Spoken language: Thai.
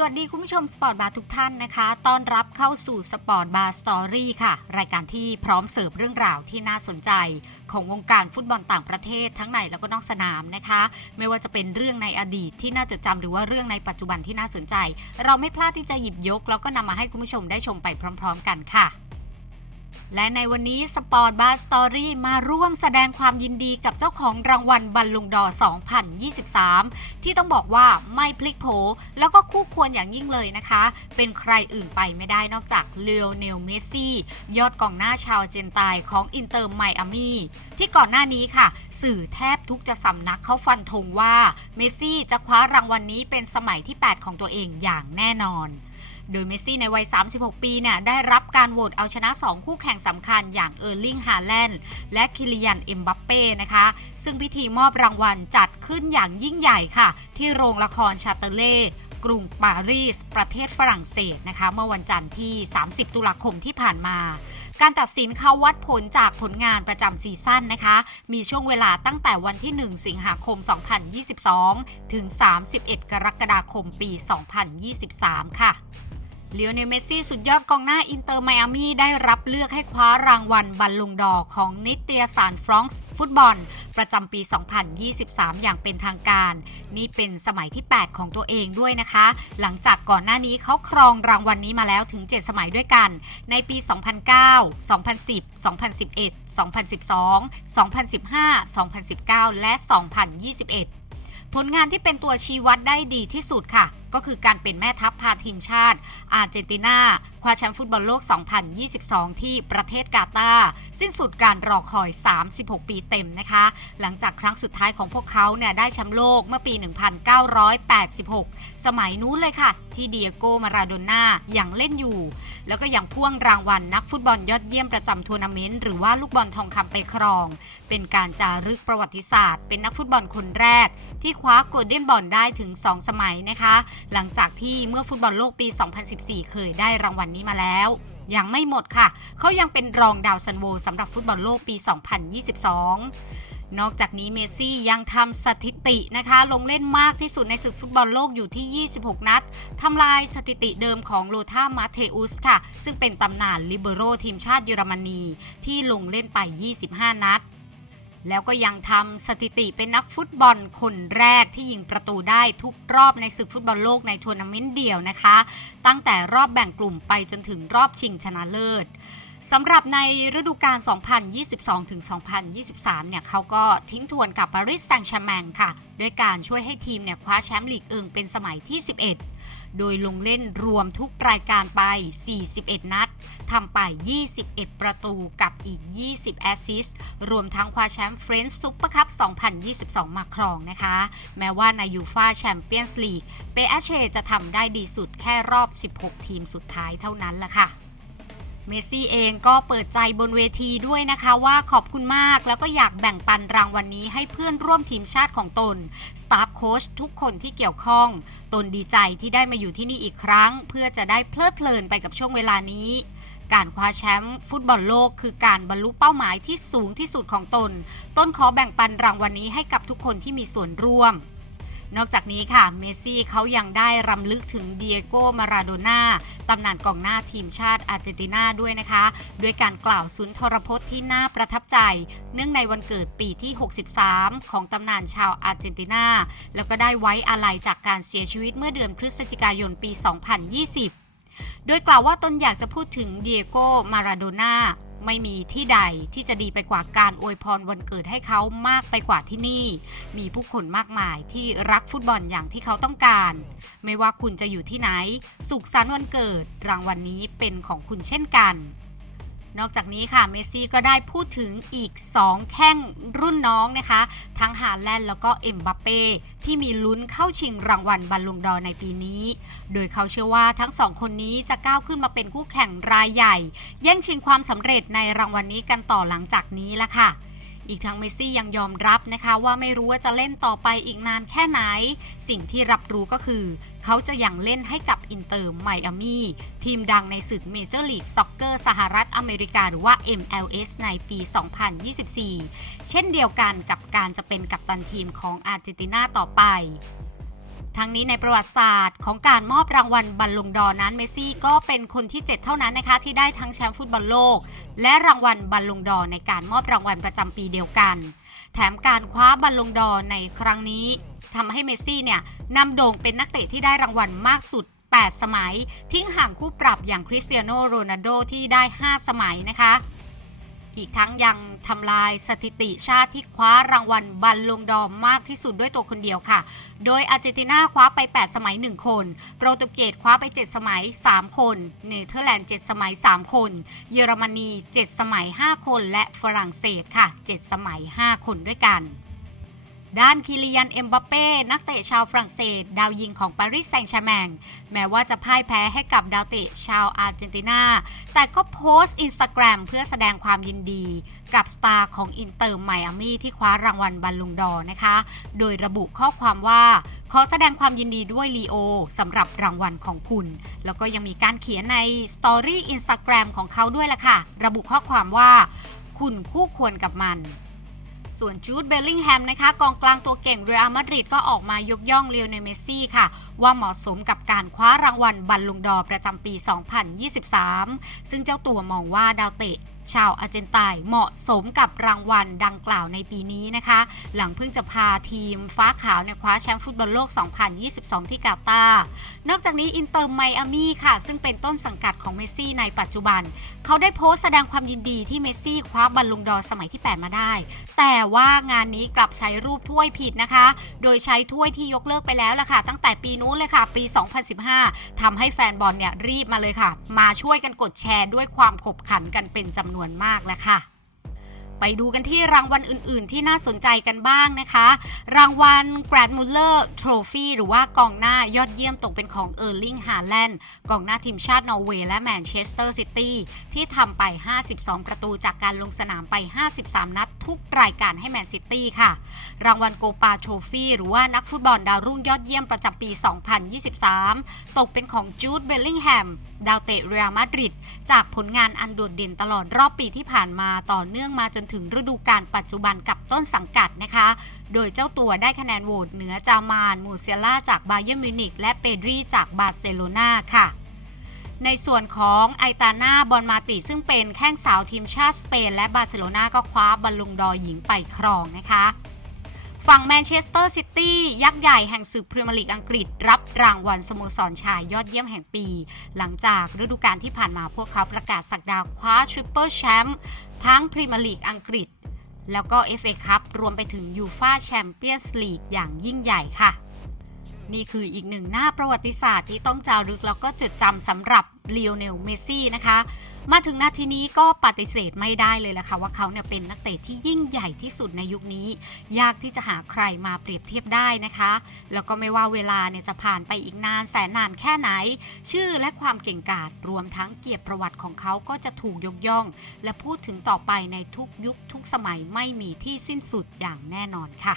สวัสดีคุณผู้ชมสปอร์ตบาร์ทุกท่านนะคะ ต้อนรับเข้าสู่สปอร์ตบาร์สตอรี่ค่ะ รายการที่พร้อมเสิร์ฟเรื่องราวที่น่าสนใจ ของวงการฟุตบอลต่างประเทศทั้งในแล้วก็นอกสนามนะคะ ไม่ว่าจะเป็นเรื่องในอดีตที่น่าจดจำหรือว่าเรื่องในปัจจุบันที่น่าสนใจ เราไม่พลาดที่จะหยิบยก แล้วก็นำมาให้คุณผู้ชมได้ชมไปพร้อม ๆ กันค่ะ และในวันนี้สปอร์ตบาร์สตอรี่มาร่วมแสดงความยินดีกับเจ้าของรางวัลบัลลุงดอ 2023 ที่ต้องบอกว่าไม่พลิกโผ แล้วก็คู่ควรอย่างยิ่งเลยนะคะ เป็นใครอื่นไปไม่ได้นอกจากเลโอเนลเมสซี่ ยอดกองหน้าชาวเจนไตน์ของอินเตอร์ไมอามีที่ก่อนหน้านี้ค่ะ สื่อแทบทุกจะสำนักเขาฟันธงว่าเมสซี่จะคว้ารางวัลนนี้เป็นสมัยที่ 8 ของตัวเองอย่างแน่นอน โดยเมสซี่ในวัย 36 ปีเนี่ยได้รับการโหวตเอาชนะ 2 คู่แข่งสำคัญอย่างเออร์ลิงฮาแลนด์และคิลิยันเอ็มบัปเป้นะคะ ซึ่งพิธีมอบรางวัลจัดขึ้นอย่างยิ่งใหญ่ค่ะ ที่โรงละครชาเตเล่กรุงปารีส ประเทศฝรั่งเศสนะคะ เมื่อวันจันทร์ที่ 30 ตุลาคมที่ผ่านมา การตัดสินเขาวัดผลจากผลงานประจำซีซั่นนะคะ มีช่วงเวลาตั้งแต่วันที่ 1 สิงหาคม 2022 ถึง 31 กรกฎาคมปี 2023 ค่ะ เลโอเนลเมซี่สุดยอดกองหน้าอินเตอร์ไมอามี่ได้รับเลือกให้คว้ารางวัลบัลลุงดอของนิตยสารฟรองซ์ฟุตบอล ประจำปี 2023 อย่างเป็นทางการ นี่เป็นสมัยที่ 8 ของตัวเองด้วยนะคะ หลังจากก่อนหน้านี้เขาครองรางวัลนนี้มาแล้วถึง 7 สมัยด้วยกัน ในปี 2009 2010 2011 2012 2015 2019 และ 2021 ผลงานที่เป็นตัวชี้วัดได้ดีที่สุดค่ะ ก็คือการเป็นแม่ทัพพาทีมชาติ อาร์เจนตินาคว้าแชมป์ฟุตบอลโลก 2022 ที่ประเทศกาตาร์สิ้นสุดการรอคอย 36 ปีเต็มนะคะ หลังจากครั้งสุดท้ายของพวกเขาเนี่ยได้แชมป์โลกเมื่อปี 1986 สมัยนู้นเลยค่ะ ที่เดียโกมาราโดน่ายังเล่นอยู่ แล้วก็ยังพ่วงรางวัลนักฟุตบอลยอดเยี่ยมประจำทัวร์นาเมนต์หรือว่าลูกบอลทองคำไปครอง เป็นการจารึกประวัติศาสตร์ เป็นนักฟุตบอลคนแรก ที่คว้าโกลเด้นบอลได้ถึง 2 สมัยนะคะหลังจากที่เมื่อฟุตบอลโลกปี 2014 เคยได้รางวัลนนี้มาแล้วยังไม่หมดค่ะ เขายังเป็นรองดาวซันโวสำหรับฟุตบอลโลกปี 2022 นอกจากนี้เมซี่ยังทำสถิตินะคะ ลงเล่นมากที่สุดในศึกฟุตบอลโลกอยู่ที่ 26 นัดทำลายสถิติเดิมของโลธามาเทอุสค่ะ ซึ่งเป็นตำนานลิเบโรทีมชาติเยอรมนี ที่ลงเล่นไป 25 นัด แล้วก็ยังทำสถิติเป็นนักฟุตบอลคนแรกที่ยิงประตูได้ทุกรอบในศึกฟุตบอลโลกในทัวร์นาเมนต์เดียวนะคะ ตั้งแต่รอบแบ่งกลุ่มไปจนถึงรอบชิงชนะเลิศสำหรับในฤดูกาล 2022-2023 เนี่ยเขาก็ทิ้งทวนกับปารีสแซงต์แชร์แมงค่ะ ด้วยการช่วยให้ทีมเนี่ยคว้าแชมป์ลีกเอิงเป็นสมัยที่ 11 โดยลงเล่นรวมทุกรายการไป 41 นัด ทำไป 21 ประตูกับอีก 20 แอสซิสต์ รวมทั้งคว้าแชมป์เฟรนช์ซุปเปอร์คัพ 2022 มาครองนะคะ แม้ว่าในยูฟาแชมเปี้ยนส์ลีก เปเอเชจะทำได้ดีสุดแค่รอบ 16 ทีมสุดท้ายเท่านั้นละค่ะ เมสซี่เองก็เปิดใจบนเวทีด้วยนะคะว่าขอบคุณมากแล้วก็อยากแบ่งปันรางวัลนนี้ให้เพื่อนร่วมทีมชาติของตนสตาฟโค้ชทุกคนที่เกี่ยวข้อง ตนดีใจที่ได้มาอยู่ที่นี่อีกครั้ง เพื่อจะได้เพลิดเพลินไปกับช่วงเวลานี้การคว้าแชมป์ฟุตบอลโลกคือการบรรลุเป้าหมายที่สูงที่สุดของตน ต้นขอแบ่งปันรางวัลนนี้ให้กับทุกคนที่มีส่วนร่วม นอกจากนี้ค่ะ เมซี่เขายังได้รำลึกถึงเดียโกมาราโดน่าตำนานกองหน้าทีมชาติอาร์เจนตินาด้วยนะคะ ด้วยการกล่าวสุนทรพจน์ที่น่าประทับใจ เนื่องในวันเกิดปีที่ 63 ของตำนานชาวอาร์เจนตินา แล้วก็ได้ไว้อาลัยจากการเสียชีวิตเมื่อเดือนพฤศจิกายนปี 2020 โดยกล่าวว่าตนอยากจะพูดถึงเดียโกมาราโดน่าไม่มีที่ใดที่จะดีไปกว่าการอวยพรวันเกิดให้เขามากไปกว่าที่นี่ มีผู้คนมากมายที่รักฟุตบอลอย่างที่เขาต้องการ ไม่ว่าคุณจะอยู่ที่ไหน สุขสันต์วันเกิด รางวัลนนี้เป็นของคุณเช่นกัน นอกจากนี้ค่ะเมซี่ก็ได้พูดถึงอีก 2 แข้งรุ่นน้องนะคะ ทั้งฮาแลนด์แล้วก็เอ็มบัปเป้ที่มีลุ้นเข้าชิงรางวัลบัลลุงดอร์ในปีนี้ โดยเขาเชื่อว่าทั้งสองคนนี้จะก้าวขึ้นมาเป็นคู่แข่งรายใหญ่ แย่งชิงความสำเร็จในรางวัลนนี้กันต่อหลังจากนี้ละค่ะ อีกทั้งเมสซี่ยังยอมรับนะคะว่าไม่รู้ว่าจะเล่นต่อไปอีกนานแค่ไหน สิ่งที่รับรู้ก็คือ เขาจะยังเล่นให้กับอินเตอร์ไมอามีทีมดังในศึกเมเจอร์ลีกซ็อกเกอร์สหรัฐอเมริกาหรือว่า MLS ในปี 2024 เช่นเดียวกันกับการจะเป็นกัปตันทีมของอาร์เจนตินาต่อไป ทั้งนี้ในประวัติศาสตร์ของการมอบรางวัลบัลลงดอนั้นเมสซี่ก็เป็นคนที่ 7 เท่านั้นนะคะ ที่ได้ทั้งแชมป์ฟุตบอลโลก และรางวัลบัลลงดอในการมอบรางวัลประจำปีเดียวกัน แถมการคว้าบัลลงดอในครั้งนี้ทำให้เมสซี่เนี่ยนำโด่งเป็นนักเตะที่ได้รางวัลมากสุด 8 สมัย ทิ้งห่างคู่ปรับอย่างคริสเตียโนโรนัลโดที่ได้ 5 สมัยนะคะ อีกทั้งยังทำลายสถิติชาติที่คว้ารางวัลบัลลงดอมมากที่สุดด้วยตัวคนเดียวค่ะ โดยอาร์เจนตินาคว้าไป 8 สมัย 1 คน โปรตุเกสคว้าไป 7 สมัย 3 คน เนเธอร์แลนด์ 7 สมัย 3 คน เยอรมนี 7 สมัย 5 คน และฝรั่งเศสค่ะ 7 สมัย 5 คนด้วยกัน ด้านคิริยัน เอ็มบัปเป้ นักเตะชาวฝรั่งเศส ดาวยิงของปารีสแซงต์แชร์แมง แม้ว่าจะพ่ายแพ้ให้กับดาวเตะชาวอาร์เจนตินา แต่ก็โพสต์อินสตาแกรมเพื่อแสดงความยินดี กับสตาร์ของอินเตอร์ไมอามี่ที่คว้ารางวัลบัลลุงดอนะคะ โดยระบุข้อความว่า ขอแสดงความยินดีด้วยลีโอสำหรับรางวัลของคุณ แล้วก็ยังมีการเขียนในสตอรี่อินสตาแกรมของเขาด้วยล่ะค่ะ ระบุข้อความว่า คุณคู่ควรกับมัน ส่วนจูดเบลลิงแฮมนะคะกองกลางตัวเก่งเรอัลมาดริดก็ออกมายกย่องเลียวในเมสซี่ค่ะ ว่าเหมาะสมกับการคว้ารางวัลบัลลุงดอร์ประจำปี 2023 ซึ่งเจ้าตัวมองว่าดาวเตะ ชาวอาร์เจนไตน์เหมาะสมกับรางวัลดังกล่าวในปีนี้นะคะ หลังเพิ่งจะพาทีมฟ้าขาวในยคว้าแชมป์ฟุตบอลโลก 2022 ที่กาตาร์นอกจากนี้อินเตอร์ไมอามี่ค่ะ ซึ่งเป็นต้นสังกัดของเมสซี่ในปัจจุบัน เขาได้โพสต์แสดงความยินดีที่เมสซี่คว้าบัลลุงดอร์สมัยที่ 8 มาได้ แต่ว่างานนี้กลับใช้รูปถ้วยผิดนะคะ โดยใช้ถ้วยที่ยกเลิกไปแล้วล่ะค่ะ ตั้งแต่ปีนู้นเลยค่ะ ปี 2015ทำให้แฟนบอลเนี่ยรีบมาเลยค่ะ มาช่วยกันกดแชร์ด้วยความขบขันกันเป็นจำนวนวนมากแล้วค่ะ ไปดูกันที่รางวัลอื่น ๆ ที่น่าสนใจกันบ้างนะคะ รางวัล Grand Muller Trophy หรือว่ากองหน้ายอดเยี่ยมตกเป็นของเออร์ลิงฮาแลนด์กองหน้าทีมชาตินอร์เวย์และแมนเชสเตอร์ซิตี้ที่ทำไป 52 ประตูจากการลงสนามไป 53 นัดทุกรายการให้แมนซิตี้ค่ะ รางวัลโกปาโทรฟีหรือว่านักฟุตบอลดาวรุ่งยอดเยี่ยมประจำปี 2023 ตกเป็นของจูดเบลลิงแฮมดาวเตะเรอัลมาดริดจากผลงานอันโดดเด่นตลอดรอบปีที่ผ่านมาต่อเนื่องมาจนถึงฤดูกาลปัจจุบันกับต้นสังกัดนะคะ โดยเจ้าตัวได้คะแนนโหวตเหนือจามาน มูเซล่าจากบาเยร์มิวนิกและเปดรีจากบาร์เซโลนาค่ะในส่วนของไอตาน่าบอลมาติซึ่งเป็นแข้งสาวทีมชาติสเปน และบาร์เซโลนาก็คว้าบอลลุงดอหญิงไปครองนะคะ ฝั่งแมนเชสเตอร์ซิตี้ยักษ์ใหญ่แห่งศึกพรีเมียร์ลีกอังกฤษ รับรางวัลสโมสรชายยอดเยี่ยมแห่งปี หลังจากฤดูกาลที่ผ่านมาพวกเขาประกาศสักดาคว้าทริปเปิลแชมป์ทั้งพรีเมียร์ลีกอังกฤษ แล้วก็ FA คัพรวมไปถึงยูฟาแชมเปี้ยนส์ลีกอย่างยิ่งใหญ่ค่ะ นี่คืออีกหนึ่งหน้าประวัติศาสตร์ที่ต้องจารึกแล้วก็จดจำสำหรับลีโอเนล เมสซี่นะคะ มาถึงนาทีนี้ก็ปฏิเสธไม่ได้เลยละค่ะว่าเขาเนี่ยเป็นนักเตะที่ยิ่งใหญ่ที่สุดในยุคนี้ ยากที่จะหาใครมาเปรียบเทียบได้นะคะ แล้วก็ไม่ว่าเวลาเนี่ยจะผ่านไปอีกนานแสนนานแค่ไหน ชื่อและความเก่งกาจรวมทั้งเกียรติประวัติของเขาก็จะถูกยกย่อง และพูดถึงต่อไปในทุกยุคทุกสมัยไม่มีที่สิ้นสุดอย่างแน่นอนค่ะ